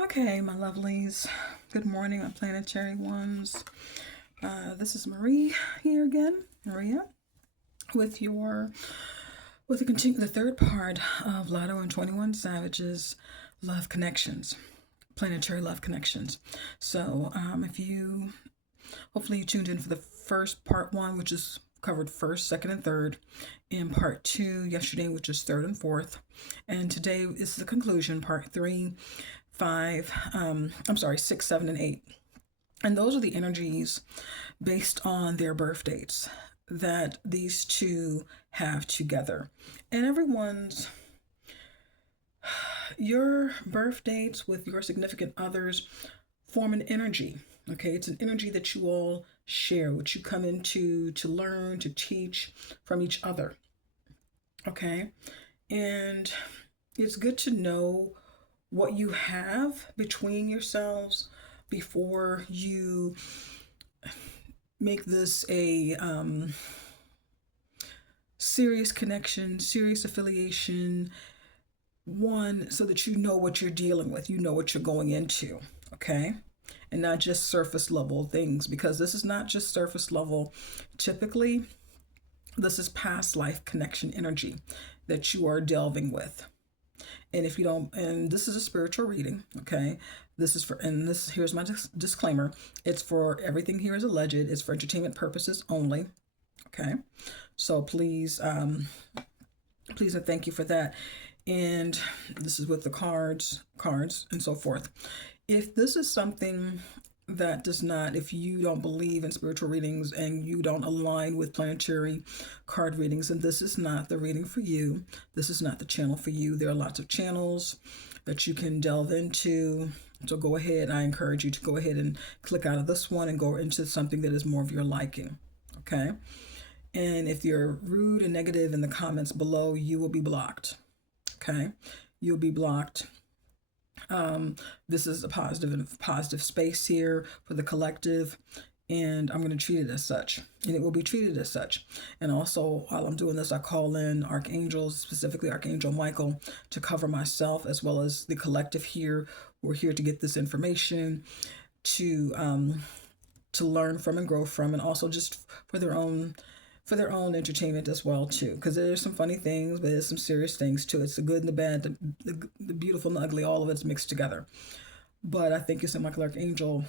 Okay, my lovelies. Good morning, my planetary ones. This is Marie here again, Maria, with the third part of Latto and 21 Savages Love Connections, planetary love connections. So, if you hopefully you tuned in for the first part one, which is covered first, second, and third, in part two yesterday, which is third and fourth, and today is the conclusion, part three, five, six, seven, and eight. And those are the energies based on their birth dates that these two have together. And your birth dates with your significant others form an energy. Okay, it's an energy that you all share, which you come into to learn, to teach from each other. Okay, and it's good to know what you have between yourselves before you make this a serious connection, serious affiliation, one, so that you know what you're dealing with, you know what you're going into, okay? And not just surface level things, because this is not just surface level. Typically, this is past life connection energy that you are delving with. And if you don't, and this is a spiritual reading, okay? Here's my disclaimer. It's for everything here is alleged. It's for entertainment purposes only, okay? So please and thank you for that. And this is with the cards, and so forth. If this is something that does not, if you don't believe in spiritual readings and you don't align with planetary card readings, and this is not the reading for you, this is not the channel for you. There are lots of channels that you can delve into. So go ahead. I encourage you to go ahead and click out of this one and go into something that is more of your liking. Okay. And if you're rude and negative in the comments below, you will be blocked. Okay. You'll be blocked. This is a positive space here for the collective, and I'm going to treat it as such, and it will be treated as such. And also, while I'm doing this, I call in archangels, specifically Archangel Michael, to cover myself as well as the collective here. We're here to get this information, to learn from and grow from, and also just for their own entertainment as well too, because there's some funny things, but there's some serious things too. It's the good and the bad, the beautiful and the ugly, all of it's mixed together. But I thank you, Saint Michael Archangel,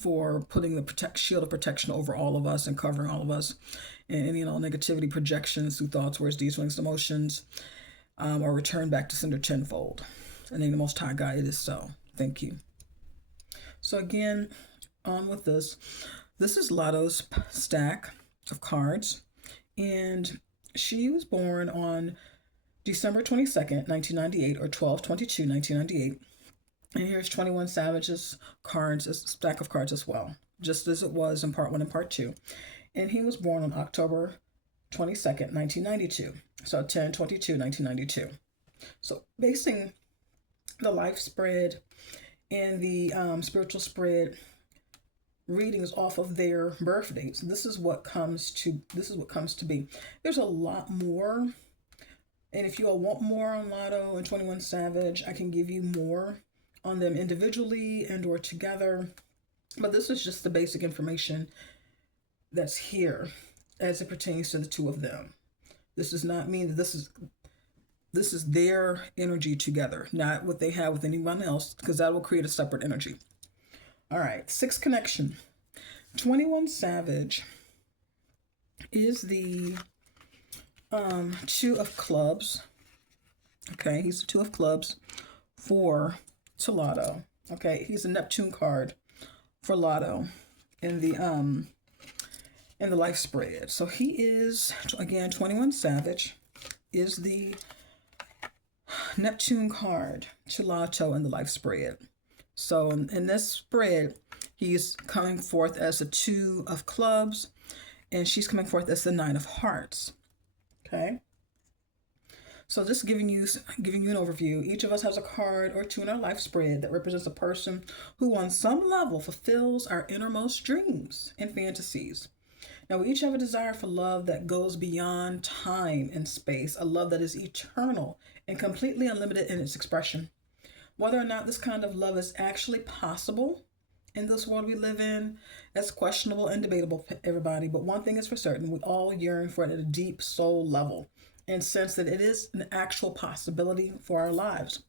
for putting the shield of protection over all of us and covering all of us, and any negativity projections through thoughts, words, deeds, feelings, emotions, are returned back to sender tenfold. And in the Most High God, it is so. Thank you. So again, on with this. This is Latto's stack of cards, and she was born on December 22nd, 1998, or 12/22/1998. And here's 21 Savages cards, a stack of cards as well, just as it was in part one and part two. And he was born on October 22nd, 1992. So 10/22/1992. So basing the life spread and the spiritual spread readings off of their birth dates, this is what comes to be. There's a lot more, and if you all want more on Latto and 21 Savage, I can give you more on them individually and or together, but this is just the basic information that's here as it pertains to the two of them. This does not mean that this is their energy together, not what they have with anyone else, because that will create a separate energy. All right, sixth connection. 21 Savage is the two of clubs. Okay, he's the two of clubs for Latto. Okay, he's a Neptune card for Latto in the life spread. So he is, again, 21 Savage is the Neptune card to Latto in the life spread. So in this spread, he's coming forth as a two of clubs, and she's coming forth as the nine of hearts. Okay. So just giving you an overview. Each of us has a card or two in our life spread that represents a person who on some level fulfills our innermost dreams and fantasies. Now, we each have a desire for love that goes beyond time and space, a love that is eternal and completely unlimited in its expression. Whether or not this kind of love is actually possible in this world we live in, that's questionable and debatable, everybody. But one thing is for certain, we all yearn for it at a deep soul level and sense that it is an actual possibility for our lives.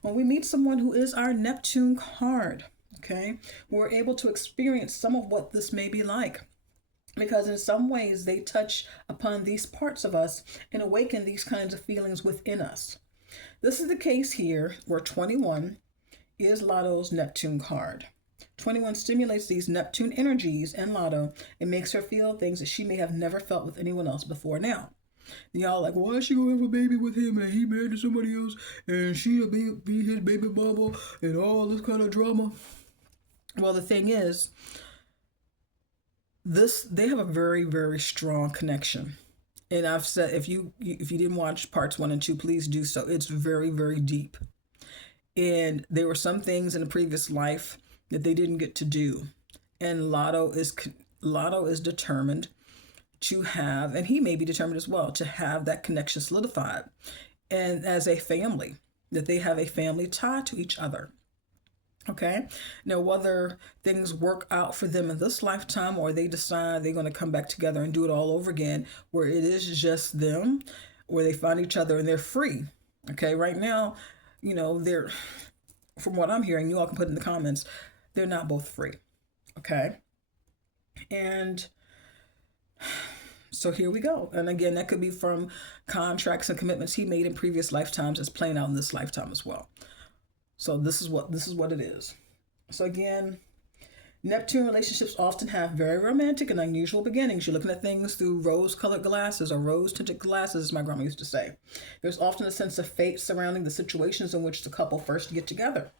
When we meet someone who is our Neptune card, okay, we're able to experience some of what this may be like. Because in some ways they touch upon these parts of us and awaken these kinds of feelings within us. This is the case here where 21 is Latto's Neptune card. 21 stimulates these Neptune energies in Latto and makes her feel things that she may have never felt with anyone else before now. Y'all like, why is she gonna have a baby with him and he married to somebody else and she'll be his baby mama and all this kind of drama? Well, the thing is, they have a very, very strong connection. And I've said, if you didn't watch parts 1 and 2, please do so. It's very, very deep. And there were some things in the previous life that they didn't get to do. And Latto is determined to have, and he may be determined as well, to have that connection solidified. And as a family, that they have a family tie to each other. Okay. Now, whether things work out for them in this lifetime or they decide they're going to come back together and do it all over again, where it is just them, where they find each other and they're free. Okay. Right now, they're, from what I'm hearing, you all can put in the comments, they're not both free. Okay. And so here we go. And again, that could be from contracts and commitments he made in previous lifetimes as playing out in this lifetime as well. So this is what it is. So again, Neptune relationships often have very romantic and unusual beginnings. You're looking at things through rose-colored glasses or rose-tinted glasses, as my grandma used to say. There's often a sense of fate surrounding the situations in which the couple first get together.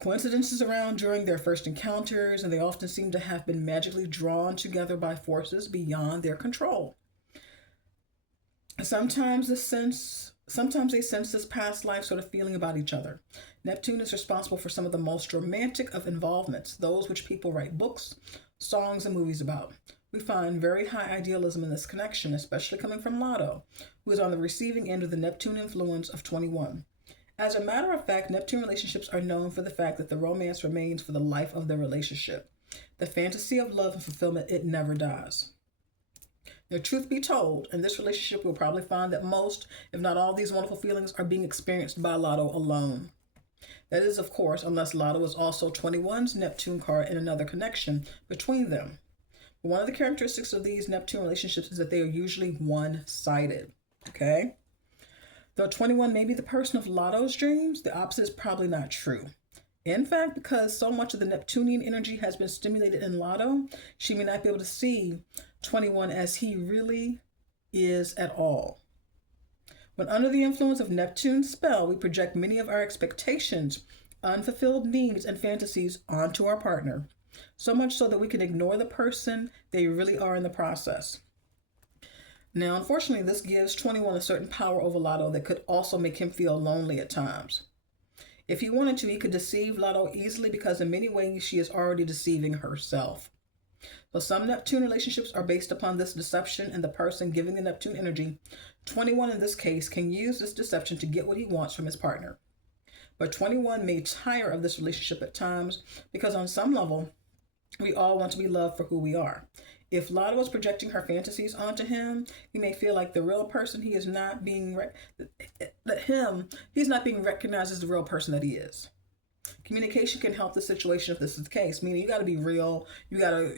Coincidences around during their first encounters, and they often seem to have been magically drawn together by forces beyond their control. Sometimes they sense this past life sort of feeling about each other. Neptune is responsible for some of the most romantic of involvements, those which people write books, songs, and movies about. We find very high idealism in this connection, especially coming from Latto, who is on the receiving end of the Neptune influence of 21. As a matter of fact, Neptune relationships are known for the fact that the romance remains for the life of the relationship. The fantasy of love and fulfillment, it never dies. Now, truth be told, in this relationship, we'll probably find that most, if not all, these wonderful feelings are being experienced by Latto alone. That is, of course, unless Latto is also 21's Neptune card in another connection between them. But one of the characteristics of these Neptune relationships is that they are usually one-sided. Okay? Though 21 may be the person of Latto's dreams, the opposite is probably not true. In fact, because so much of the Neptunian energy has been stimulated in Latto, she may not be able to see 21 as he really is at all. When under the influence of Neptune's spell, we project many of our expectations, unfulfilled needs, and fantasies onto our partner, so much so that we can ignore the person they really are in the process. Now, unfortunately, this gives 21 a certain power over Latto that could also make him feel lonely at times. If he wanted to, he could deceive Latto easily because in many ways she is already deceiving herself. So some Neptune relationships are based upon this deception and the person giving the Neptune energy. 21 in this case can use this deception to get what he wants from his partner. But 21 may tire of this relationship at times because on some level, we all want to be loved for who we are. If Latto is projecting her fantasies onto him, he may feel like the real person he is not being he's not being recognized as the real person that he is. Communication can help the situation if this is the case. Meaning you got to be real. You got to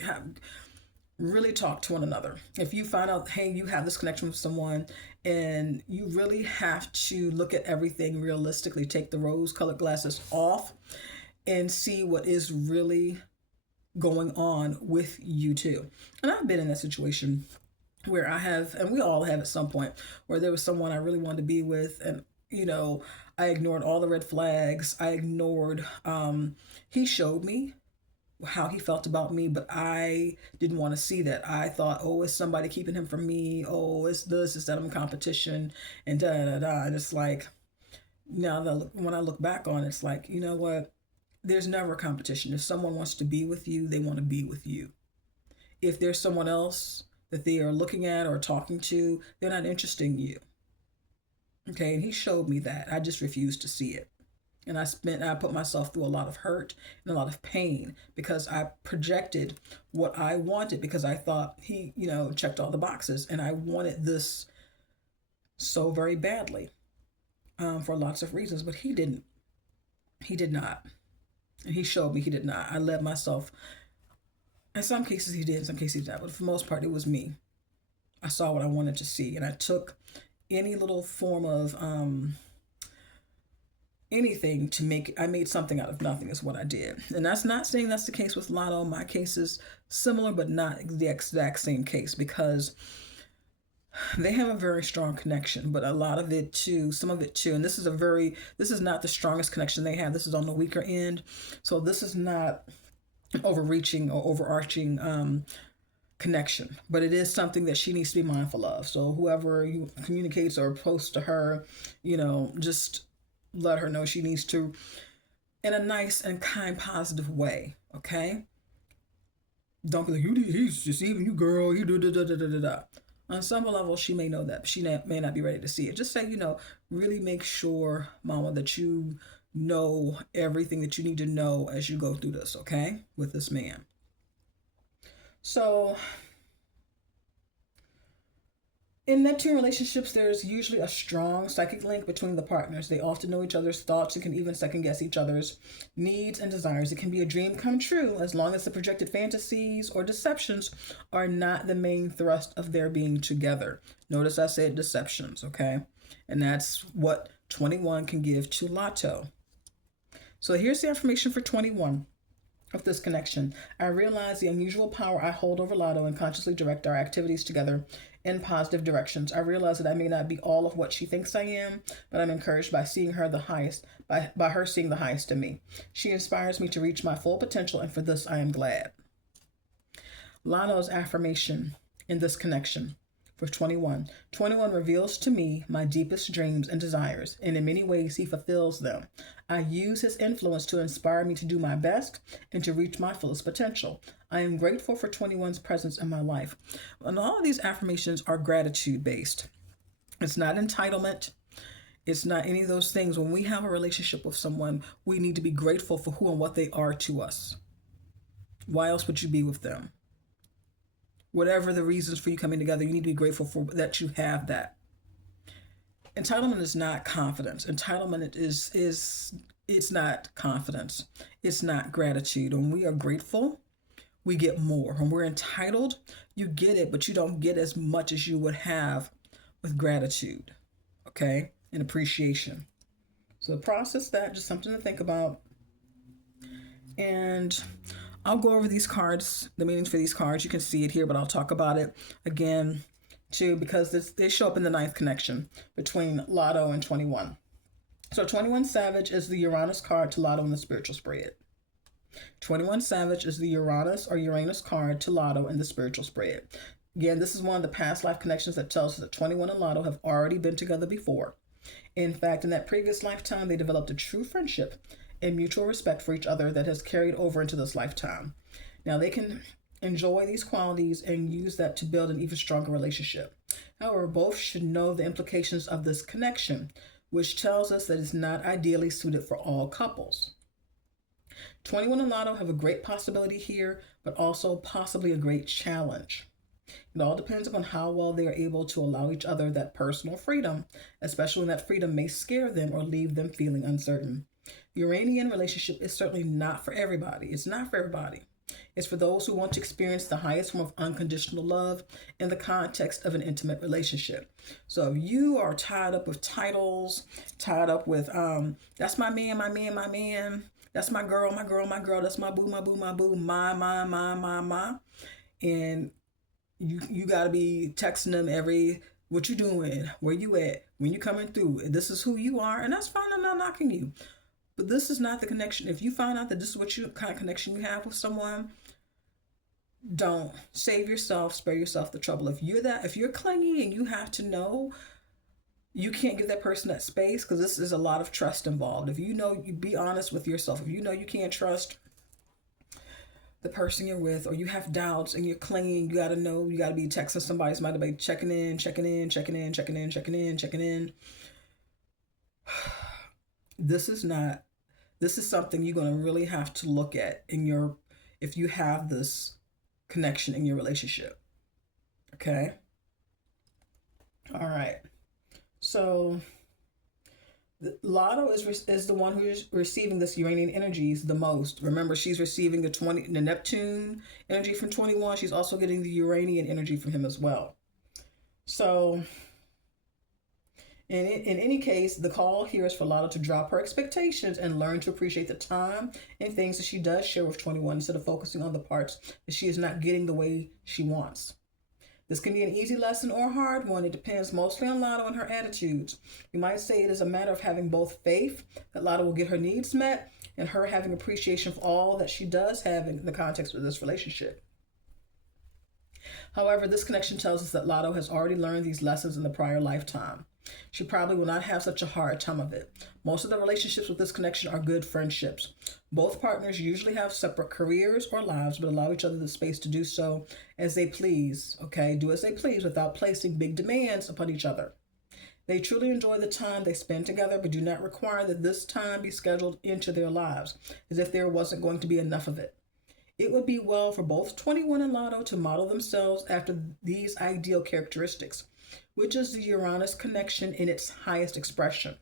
really talk to one another. If you find out, hey, you have this connection with someone and you really have to look at everything realistically, take the rose-colored glasses off and see what is really going on with you two. And I've been in that situation where I have, and we all have at some point, where there was someone I really wanted to be with, and I ignored all the red flags. I ignored, he showed me how he felt about me, but I didn't want to see that. I thought, oh, it's somebody keeping him from me. Oh, it's this, it's that, I'm in competition, and da da da. And it's like, now that when I look back on it, it's like, you know what? There's never a competition. If someone wants to be with you, they want to be with you. If there's someone else that they are looking at or talking to, they're not interested in you. Okay, and he showed me that. I just refused to see it. And I put myself through a lot of hurt and a lot of pain because I projected what I wanted because I thought he, checked all the boxes and I wanted this so very badly, for lots of reasons, but he didn't. He did not. And he showed me he did not. I led myself. In some cases he did, in some cases he did not, but for the most part it was me. I saw what I wanted to see and I took any little form of anything to make I made something out of nothing is what I did. And that's not saying that's the case with Latto. My case is similar but not the exact same case because they have a very strong connection, but a lot of it too, some of it too, and this is not the strongest connection they have. This is on the weaker end. So this is not an overreaching or overarching connection, but it is something that she needs to be mindful of. So whoever you communicates or posts to her, just let her know she needs to, in a nice and kind, positive way. Okay. Don't be like, he's deceiving you, girl. You do da da da da da da. On some level, she may know that, but she may not be ready to see it. Just say, really make sure, Mama, that you know everything that you need to know as you go through this, okay, with this man. So, in Neptune relationships, there's usually a strong psychic link between the partners. They often know each other's thoughts and can even second guess each other's needs and desires. It can be a dream come true as long as the projected fantasies or deceptions are not the main thrust of their being together. Notice I said deceptions, okay? And that's what 21 can give to Latto. So here's the information for 21 of this connection. I realize the unusual power I hold over Latto and consciously direct our activities together in positive directions. I realize that I may not be all of what she thinks I am, but I'm encouraged by seeing her the highest, by her seeing the highest in me. She inspires me to reach my full potential, and for this I am glad. Latto's affirmation in this connection for 21. 21 reveals to me my deepest dreams and desires, and in many ways he fulfills them. I use his influence to inspire me to do my best and to reach my fullest potential. I am grateful for 21's presence in my life. And all of these affirmations are gratitude based. It's not entitlement. It's not any of those things. When we have a relationship with someone, we need to be grateful for who and what they are to us. Why else would you be with them? Whatever the reasons for you coming together, you need to be grateful for that you have that. Entitlement is not confidence. Entitlement is it's not confidence. It's not gratitude. When we are grateful, we get more. When we're entitled, you get it, but you don't get as much as you would have with gratitude, okay, and appreciation. So process that, just something to think about. And I'll go over these cards, the meanings for these cards. You can see it here, but I'll talk about it again too, because they show up in the ninth connection between Latto and 21. So 21 Savage is the Uranus card to Latto in the spiritual spread. 21 Savage is the Uranus or Uranus card to Latto in the spiritual spread. Again, this is one of the past life connections that tells us that 21 and Latto have already been together before. In fact, in that previous lifetime, they developed a true friendship and mutual respect for each other that has carried over into this lifetime. Now, they can enjoy these qualities and use that to build an even stronger relationship. However, both should know the implications of this connection, which tells us that it's not ideally suited for all couples. 21 and Latto have a great possibility here, but also possibly a great challenge. It all depends upon how well they are able to allow each other that personal freedom, especially when that freedom may scare them or leave them feeling uncertain. The Uranian relationship is certainly not for everybody. It's not for everybody. It's for those who want to experience the highest form of unconditional love in the context of an intimate relationship. So if you are tied up with titles, tied up with, that's my man, my man, my man, that's my girl, my girl, my girl, that's my boo, my boo, my boo, my, and you got to be texting them what you doing, where you at, when you coming through, this is who you are, and that's fine, I'm not knocking you. But this is not the connection. If you find out that this is what kind of connection you have with someone, don't. Save yourself, spare yourself the trouble. If you're clingy and you have to know, you can't give that person that space, because this is a lot of trust involved. If you know, you be honest with yourself. If you know you can't trust the person you're with, or you have doubts and you're clinging, you got to know, you got to be texting somebody, somebody be checking in. This is not This is something you're going to really have to look at if you have this connection in your relationship. Okay. All right. So Latto is the one who's receiving this Uranian energies the most. Remember, she's receiving the Neptune energy from 21. She's also getting the Uranian energy from him as well. So in any case, the call here is for Latto to drop her expectations and learn to appreciate the time and things that she does share with 21 instead of focusing on the parts that she is not getting the way she wants. This can be an easy lesson or a hard one. It depends mostly on Latto and her attitudes. You might say it is a matter of having both faith that Latto will get her needs met and her having appreciation for all that she does have in the context of this relationship. However, this connection tells us that Latto has already learned these lessons in the prior lifetime. She probably will not have such a hard time of it. Most of the relationships with this connection are good friendships. Both partners usually have separate careers or lives, but allow each other the space to do so as they please. Okay, do as they please without placing big demands upon each other. They truly enjoy the time they spend together, but do not require that this time be scheduled into their lives, as if there wasn't going to be enough of it. It would be well for both 21 and Latto to model themselves after these ideal characteristics, which is the Uranus connection in its highest expression.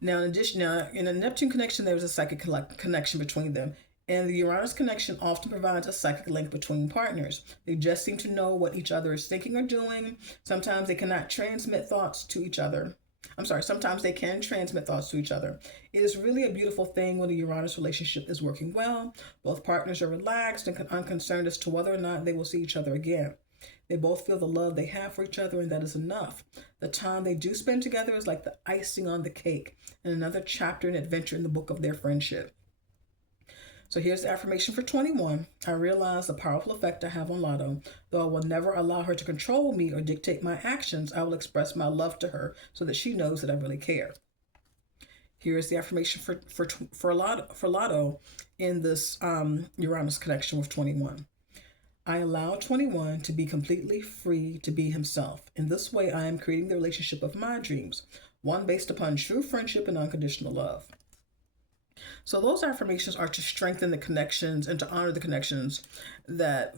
Now, in a Neptune connection, there is a psychic connection between them, and the Uranus connection often provides a psychic link between partners. They just seem to know what each other is thinking or doing. Sometimes they cannot transmit thoughts to each other. Sometimes they can transmit thoughts to each other. It is really a beautiful thing when the Uranus relationship is working well. Both partners are relaxed and unconcerned as to whether or not they will see each other again. They both feel the love they have for each other, and that is enough. The time they do spend together is like the icing on the cake and another chapter and adventure in the book of their friendship. So here's the affirmation for 21. I realize the powerful effect I have on Latto. Though I will never allow her to control me or dictate my actions, I will express my love to her so that she knows that I really care. Here's the affirmation for Latto in this Uranus connection with 21. I allow 21 to be completely free to be himself. In this way, I am creating the relationship of my dreams, one based upon true friendship and unconditional love. So those affirmations are to strengthen the connections and to honor the connections that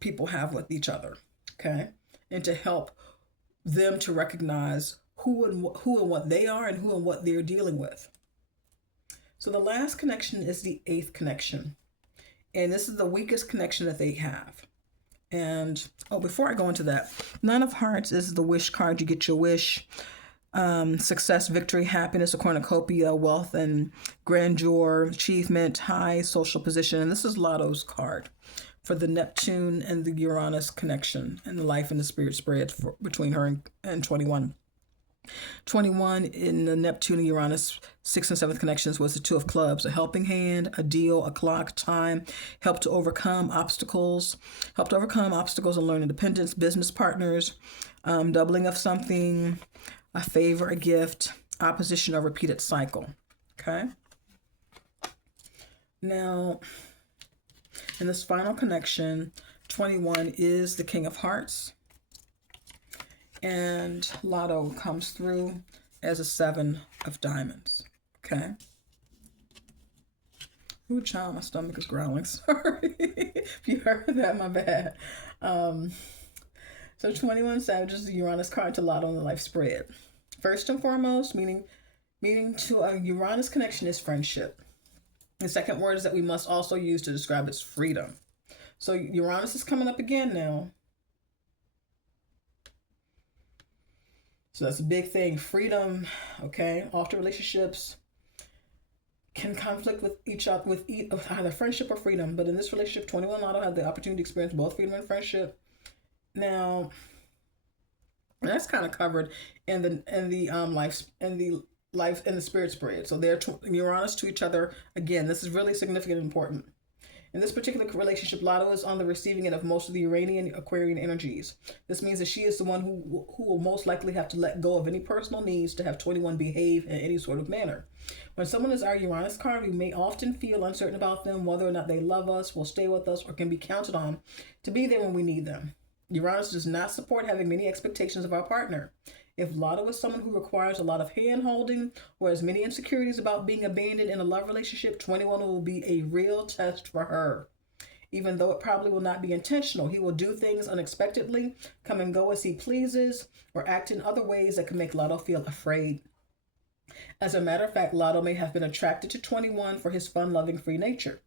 people have with each other, okay? And to help them to recognize who and what they are and who and what they're dealing with. So the last connection is the 8th connection. And this is the weakest connection that they have. And, before I go into that, 9 of Hearts is the wish card. You get your wish. Success, victory, happiness, a cornucopia, wealth and grandeur, achievement, high social position. And this is Latto's card for the Neptune and the Uranus connection and the life and the spirit spread between her and 21. 21 in the Neptune and Uranus 6th and 7th connections was the 2 of clubs, a helping hand, a deal, a clock, time, help to overcome obstacles and learn independence, business partners, doubling of something, a favor, a gift, opposition, a repeated cycle. Okay. Now, in this final connection, 21 is the King of Hearts. And Latto comes through as a 7 of diamonds. Okay. Ooh, child, my stomach is growling. Sorry. If you heard that, my bad. So 21 Savage is the Uranus card to Latto on the life spread. First and foremost, meaning to a Uranus connection is friendship. The second word is that we must also use to describe its freedom. So Uranus is coming up again now. So that's a big thing. Freedom, okay? Often relationships can conflict with each other, with either friendship or freedom. But in this relationship, 21 Latto had the opportunity to experience both freedom and friendship. Now, that's kind of covered in the life and the spirit spread. So they're Uranus to each other. Again, this is really significant and important. In this particular relationship, Latto is on the receiving end of most of the Uranian Aquarian energies. This means that she is the one who will most likely have to let go of any personal needs to have 21 behave in any sort of manner. When someone is our Uranus card, we may often feel uncertain about them, whether or not they love us, will stay with us, or can be counted on to be there when we need them. Uranus does not support having many expectations of our partner. If Latto is someone who requires a lot of hand holding or has many insecurities about being abandoned in a love relationship, 21 will be a real test for her. Even though it probably will not be intentional, he will do things unexpectedly, come and go as he pleases, or act in other ways that can make Latto feel afraid. As a matter of fact, Latto may have been attracted to 21 for his fun loving free nature.